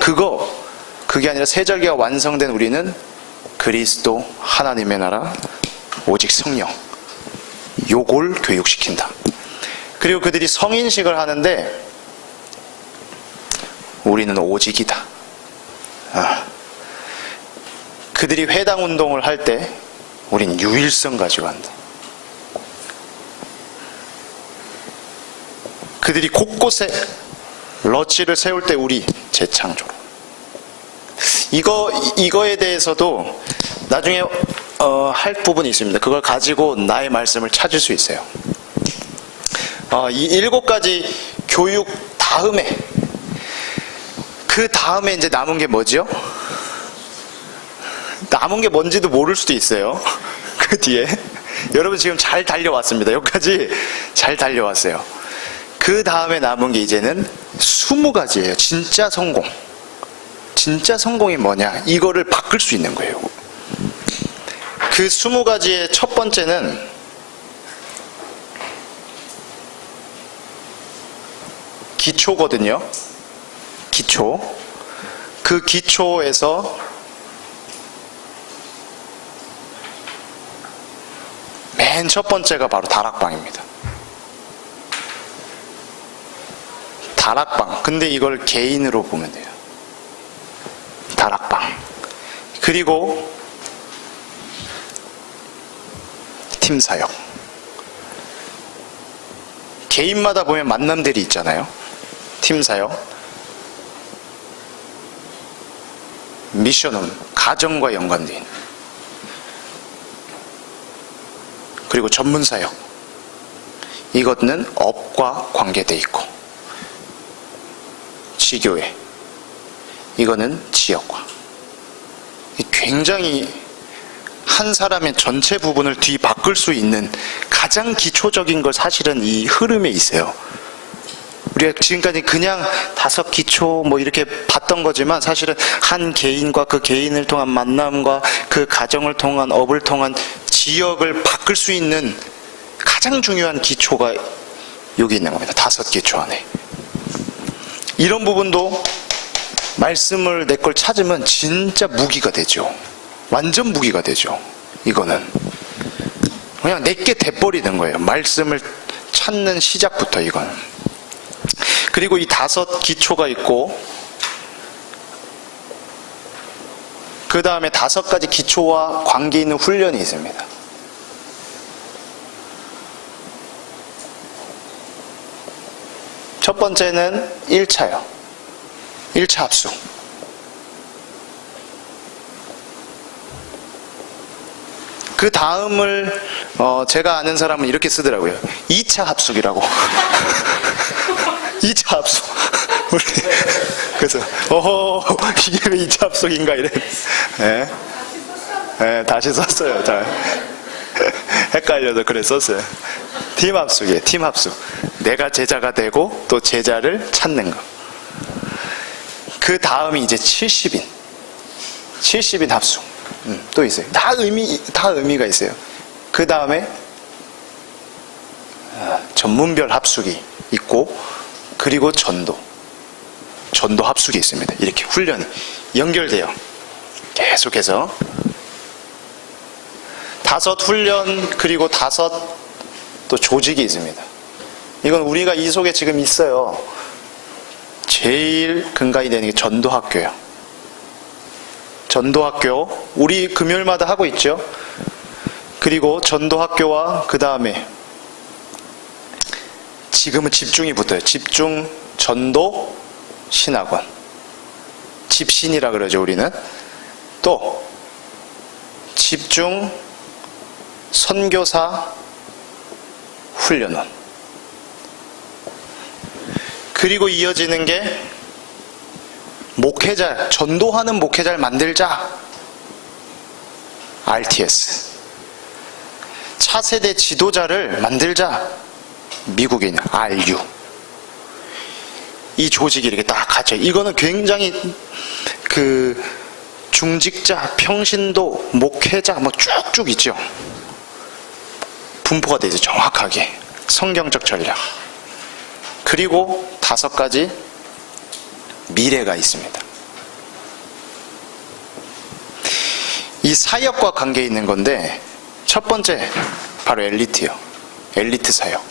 그게 아니라 세절기가 완성된 우리는 그리스도, 하나님의 나라, 오직 성령, 요걸 교육시킨다. 그리고 그들이 성인식을 하는데 우리는 오직이다. 그들이 회당 운동을 할 때 우린 유일성 가지고 한다. 그들이 곳곳에 러치를 세울 때 우리 재창조로. 이거에 대해서도 나중에 할 부분이 있습니다. 그걸 가지고 나의 말씀을 찾을 수 있어요. 이 7가지 교육 다음에 이제 남은 게 뭐죠? 남은 게 뭔지도 모를 수도 있어요. 그 뒤에 여러분 지금 잘 달려왔습니다. 여기까지 잘 달려왔어요. 그 다음에 남은 게 이제는 20가지예요. 진짜 성공. 진짜 성공이 뭐냐? 이거를 바꿀 수 있는 거예요. 그 20가지의 첫 번째는 기초거든요. 기초. 그 기초에서 맨 첫 번째가 바로 다락방입니다. 다락방. 근데 이걸 개인으로 보면 돼요. 다락방. 그리고 팀 사역. 개인마다 보면 만남들이 있잖아요. 팀 사역. 미션은 가정과 연관된. 그리고 전문 사역. 이것은 업과 관계돼 있고. 지교회. 이거는 지역화. 굉장히 한 사람의 전체 부분을 뒤바꿀 수 있는 가장 기초적인 걸 사실은 이 흐름에 있어요. 우리가 지금까지 그냥 5 기초 뭐 이렇게 봤던 거지만 사실은 한 개인과 그 개인을 통한 만남과 그 가정을 통한 업을 통한 지역을 바꿀 수 있는 가장 중요한 기초가 여기 있는 겁니다. 5 기초 안에. 이런 부분도 말씀을 내 걸 찾으면 진짜 무기가 되죠. 완전 무기가 되죠. 이거는 그냥 내게 돼버리는 거예요. 말씀을 찾는 시작부터 이거는. 그리고 이 5 기초가 있고 그 다음에 5가지 기초와 관계 있는 훈련이 있습니다. 첫 번째는 1차요. 1차 합숙. 그 다음을 제가 아는 사람은 이렇게 쓰더라고요. 2차 합숙이라고. 2차 합숙. 우리 그래서 이게 왜 2차 합숙인가 이래. 예. 예, 다시 썼어요. 잘. 헷갈려서 그래 썼어요. 팀 합숙이에요. 팀 합숙. 내가 제자가 되고 또 제자를 찾는 거. 그 다음이 이제 70인. 70인 합숙. 또 있어요. 다 의미가 있어요. 그 다음에 전문별 합숙이 있고, 그리고 전도 합숙이 있습니다. 이렇게 훈련이 연결돼요. 계속해서 5 훈련, 그리고 5 또 조직이 있습니다. 이건 우리가 이 속에 지금 있어요. 제일 근간이 되는 게 전도학교예요. 전도학교, 우리 금요일마다 하고 있죠. 그리고 전도학교와 그 다음에 지금은 집중이 붙어요. 집중 전도 신학원. 집신이라 그러죠, 우리는. 또 집중 선교사 훈련원. 그리고 이어지는 게 목회자, 전도하는 목회자를 만들자. RTS. 차세대 지도자를 만들자. 미국인 RU. 이 조직이 이렇게 딱 갇혀. 이거는 굉장히 그 중직자, 평신도, 목회자 뭐 쭉쭉 있죠. 분포가 되죠. 정확하게. 성경적 전략. 그리고 5가지 미래가 있습니다. 이 사역과 관계 있는 건데, 첫 번째 바로 엘리트요. 엘리트 사역.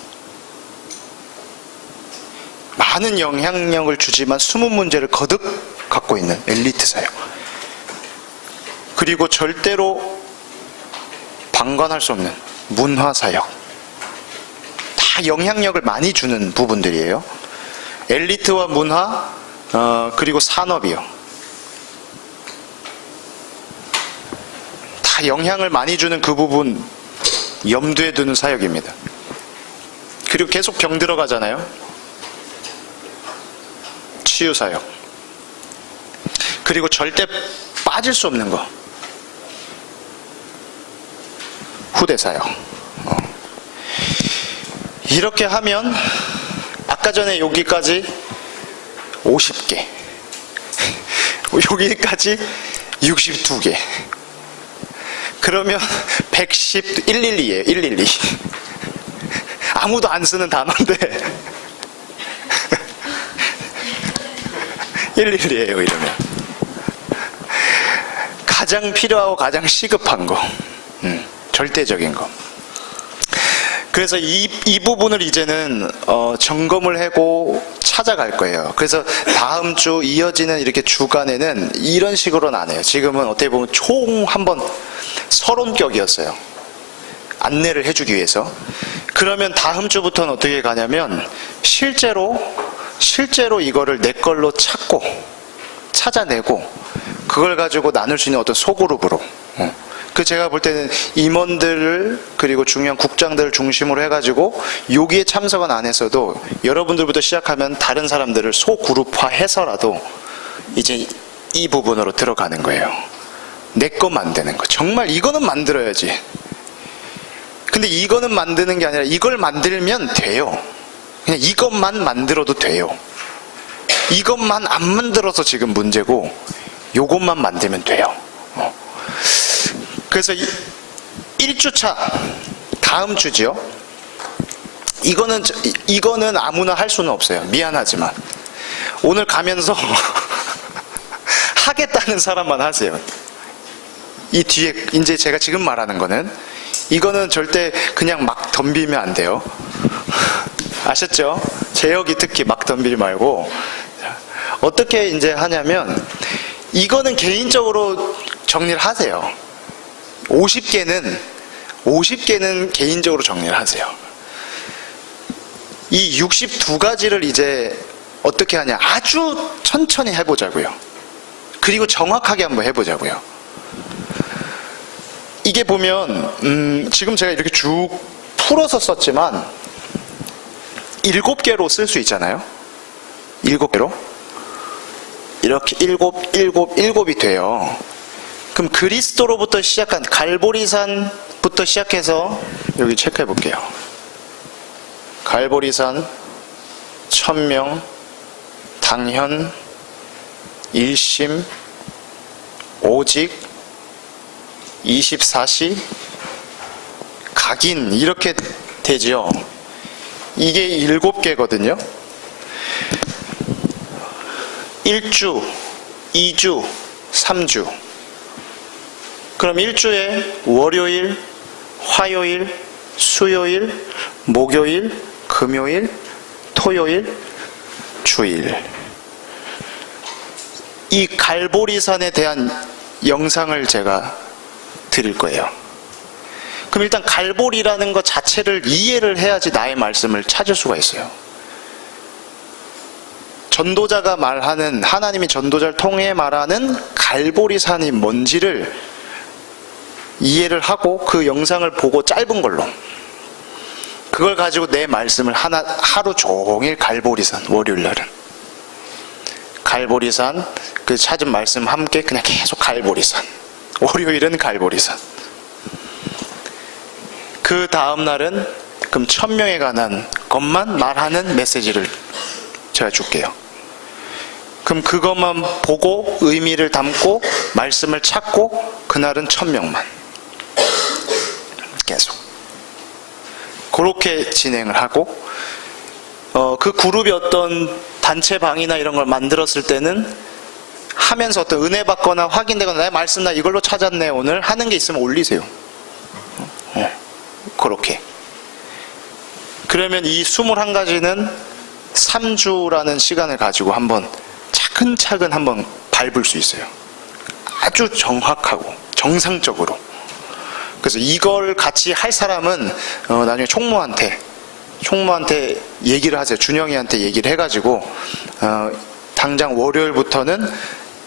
많은 영향력을 주지만 숨은 문제를 거듭 갖고 있는 엘리트 사역. 그리고 절대로 방관할 수 없는 문화 사역. 다 영향력을 많이 주는 부분들이에요. 엘리트와 문화, 그리고 산업이요. 다 영향을 많이 주는 그 부분 염두에 두는 사역입니다. 그리고 계속 병 들어가잖아요. 치유 사역. 그리고 절대 빠질 수 없는 거. 후대 사역. 이렇게 하면 아까 전에 여기까지 50개, 여기까지 62개. 그러면 112예요. 112. 아무도 안 쓰는 단어인데 112예요. 이러면 가장 필요하고 가장 시급한 거, 절대적인 거. 그래서 이 부분을 이제는 점검을 하고 찾아갈 거예요. 그래서 다음 주 이어지는 이렇게 주간에는 이런 식으로는 안 해요. 지금은 어떻게 보면 총 한번 서론격이었어요. 안내를 해주기 위해서. 그러면 다음 주부터는 어떻게 가냐면 실제로 이거를 내 걸로 찾아내고 그걸 가지고 나눌 수 있는 어떤 소그룹으로. 그 제가 볼 때는 임원들을 그리고 중요한 국장들을 중심으로 해가지고 여기에 참석은 안 했어도 여러분들부터 시작하면 다른 사람들을 소그룹화해서라도 이제 이 부분으로 들어가는 거예요. 내 거 만드는 거. 정말 이거는 만들어야지. 근데 이거는 만드는 게 아니라 이걸 만들면 돼요. 그냥 이것만 만들어도 돼요. 이것만 안 만들어서 지금 문제고 요것만 만들면 돼요. 그래서 1주차 다음 주지요. 이거는 아무나 할 수는 없어요. 미안하지만 오늘 가면서 하겠다는 사람만 하세요. 이 뒤에 이제 제가 지금 말하는 거는 이거는 절대 그냥 막 덤비면 안 돼요. 아셨죠? 제역이 특히 막 덤비지 말고 어떻게 이제 하냐면 이거는 개인적으로 정리를 하세요. 50개는 개인적으로 정리를 하세요. 이 62가지를 이제 어떻게 하냐, 아주 천천히 해보자고요. 그리고 정확하게 한번 해보자고요. 이게 보면 지금 제가 이렇게 쭉 풀어서 썼지만 7개로 쓸 수 있잖아요. 7개로 이렇게 7이 돼요. 그럼 그리스도로부터 시작한 갈보리산부터 시작해서 여기 체크해 볼게요. 갈보리산, 천명, 당현, 일심, 오직, 24시, 각인 이렇게 되지요. 이게 7개거든요. 1주, 2주, 3주. 그럼 1주에 월요일, 화요일, 수요일, 목요일, 금요일, 토요일, 주일. 이 갈보리산에 대한 영상을 제가 드릴 거예요. 그럼 일단 갈보리라는 것 자체를 이해를 해야지 나의 말씀을 찾을 수가 있어요. 전도자가 말하는, 하나님이 전도자를 통해 말하는 갈보리산이 뭔지를 이해를 하고 그 영상을 보고 짧은 걸로 그걸 가지고 내 말씀을 하루 종일 갈보리산, 월요일날은 갈보리산, 그 찾은 말씀 함께 그냥 계속 갈보리산, 월요일은 갈보리산, 그 다음날은 그럼 천명에 관한 것만 말하는 메시지를 제가 줄게요. 그럼 그것만 보고 의미를 담고 말씀을 찾고 그날은 천명만 계속 그렇게 진행을 하고 그 그룹이 어떤 단체방이나 이런 걸 만들었을 때는 하면서 어떤 은혜 받거나 확인되거나 내 말씀 나 이걸로 찾았네 오늘 하는 게 있으면 올리세요. 그렇게 그러면 이 21가지는 3주라는 시간을 가지고 한번 차근차근 한번 밟을 수 있어요. 아주 정확하고 정상적으로. 그래서 이걸 같이 할 사람은 나중에 총무한테 얘기를 하세요. 준영이한테 얘기를 해가지고 당장 월요일부터는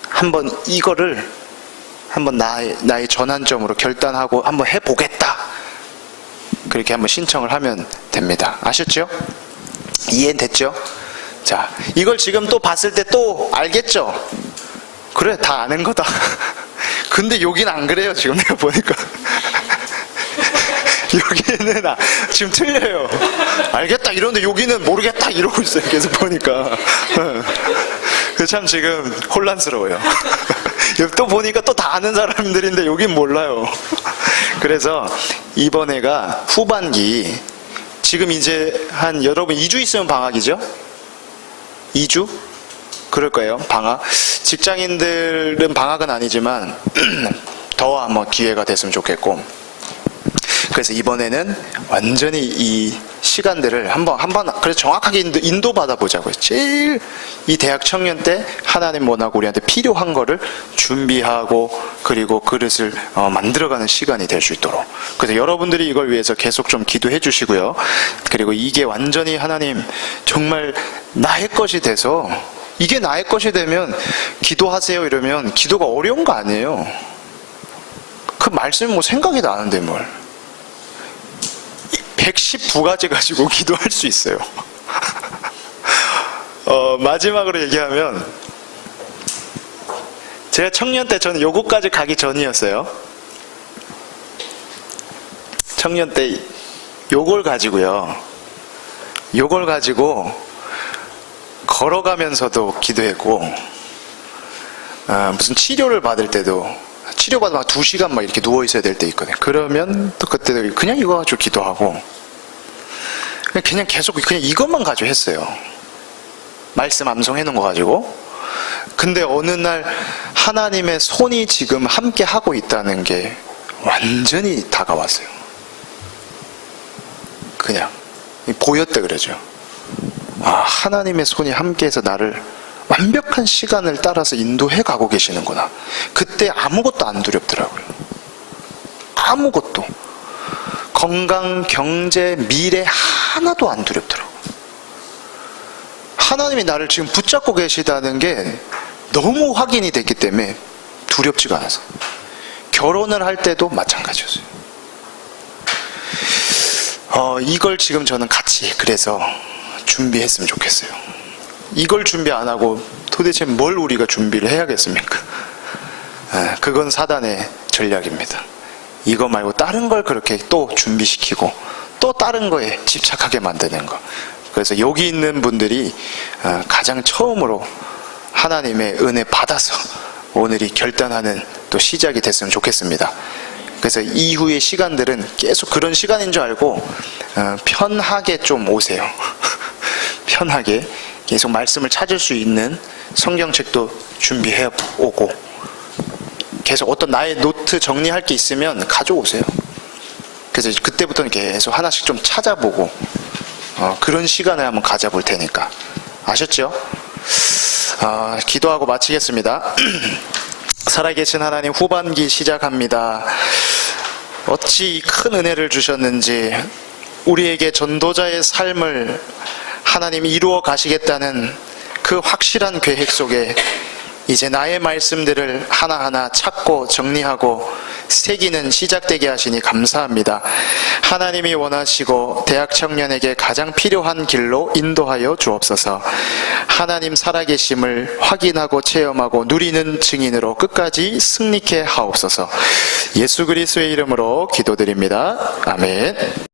한번 이거를 한번 나의 전환점으로 결단하고 한번 해보겠다. 그렇게 한번 신청을 하면 됩니다. 아셨죠? 이해됐죠? 자, 이걸 지금 또 봤을 때 또 알겠죠? 그래, 다 아는 거다. 근데 여긴 안 그래요, 지금 내가 보니까. 여기는 지금 틀려요. 알겠다 이러는데 여기는 모르겠다 이러고 있어요. 계속 보니까. 그래서 참 지금 혼란스러워요. 또 보니까 또 다 아는 사람들인데 여긴 몰라요. 그래서 이번에가 후반기, 지금 이제 한 여러분 2주 있으면 방학이죠? 2주? 그럴 거예요. 방학. 직장인들은 방학은 아니지만 더 한번 기회가 됐으면 좋겠고, 그래서 이번에는 완전히 이 시간들을 한번 그래서 정확하게 인도 받아보자고요. 제일 이 대학 청년 때 하나님 원하고 우리한테 필요한 거를 준비하고 그리고 그릇을 만들어가는 시간이 될 수 있도록. 그래서 여러분들이 이걸 위해서 계속 좀 기도해 주시고요. 그리고 이게 완전히 하나님 정말 나의 것이 돼서, 이게 나의 것이 되면 기도하세요 이러면 기도가 어려운 거 아니에요. 그 말씀이 뭐 생각이 나는데 뭘. 119가지 가지고 기도할 수 있어요. 마지막으로 얘기하면, 제가 청년 때 저는 요거까지 가기 전이었어요. 청년 때 요걸 가지고 걸어가면서도 기도했고, 무슨 치료를 받을 때도 치료받으면 2시간 막 이렇게 누워있어야 될 때 있거든요. 그러면 또 그때도 그냥 이거 가지고 기도하고, 그냥 계속 그냥 이것만 가지고 했어요. 말씀 암송해 놓은 거 가지고. 근데 어느 날 하나님의 손이 지금 함께 하고 있다는 게 완전히 다가왔어요. 그냥 보였다 그러죠. 아, 하나님의 손이 함께해서 나를 완벽한 시간을 따라서 인도해 가고 계시는구나. 그때 아무것도 안 두렵더라고요. 아무것도. 건강, 경제, 미래 하나도 안 두렵더라고요. 하나님이 나를 지금 붙잡고 계시다는 게 너무 확인이 됐기 때문에 두렵지가 않아서. 결혼을 할 때도 마찬가지였어요. 이걸 지금 저는 같이 그래서 준비했으면 좋겠어요. 이걸 준비 안 하고 도대체 뭘 우리가 준비를 해야겠습니까? 그건 사단의 전략입니다. 이거 말고 다른 걸 그렇게 또 준비시키고 또 다른 거에 집착하게 만드는 거. 그래서 여기 있는 분들이 가장 처음으로 하나님의 은혜 받아서 오늘이 결단하는 또 시작이 됐으면 좋겠습니다. 그래서 이후의 시간들은 계속 그런 시간인 줄 알고 편하게 좀 오세요. 편하게 계속 말씀을 찾을 수 있는 성경책도 준비해 오고, 계속 어떤 나의 노트 정리할 게 있으면 가져오세요. 그래서 그때부터는 계속 하나씩 좀 찾아보고 그런 시간을 한번 가져볼 테니까. 아셨죠? 기도하고 마치겠습니다. 살아계신 하나님, 후반기 시작합니다. 어찌 큰 은혜를 주셨는지, 우리에게 전도자의 삶을 하나님이 이루어 가시겠다는 그 확실한 계획 속에 이제 나의 말씀들을 하나하나 찾고 정리하고 새기는 시작되게 하시니 감사합니다. 하나님이 원하시고 대학 청년에게 가장 필요한 길로 인도하여 주옵소서. 하나님 살아계심을 확인하고 체험하고 누리는 증인으로 끝까지 승리케 하옵소서. 예수 그리스도의 이름으로 기도드립니다. 아멘.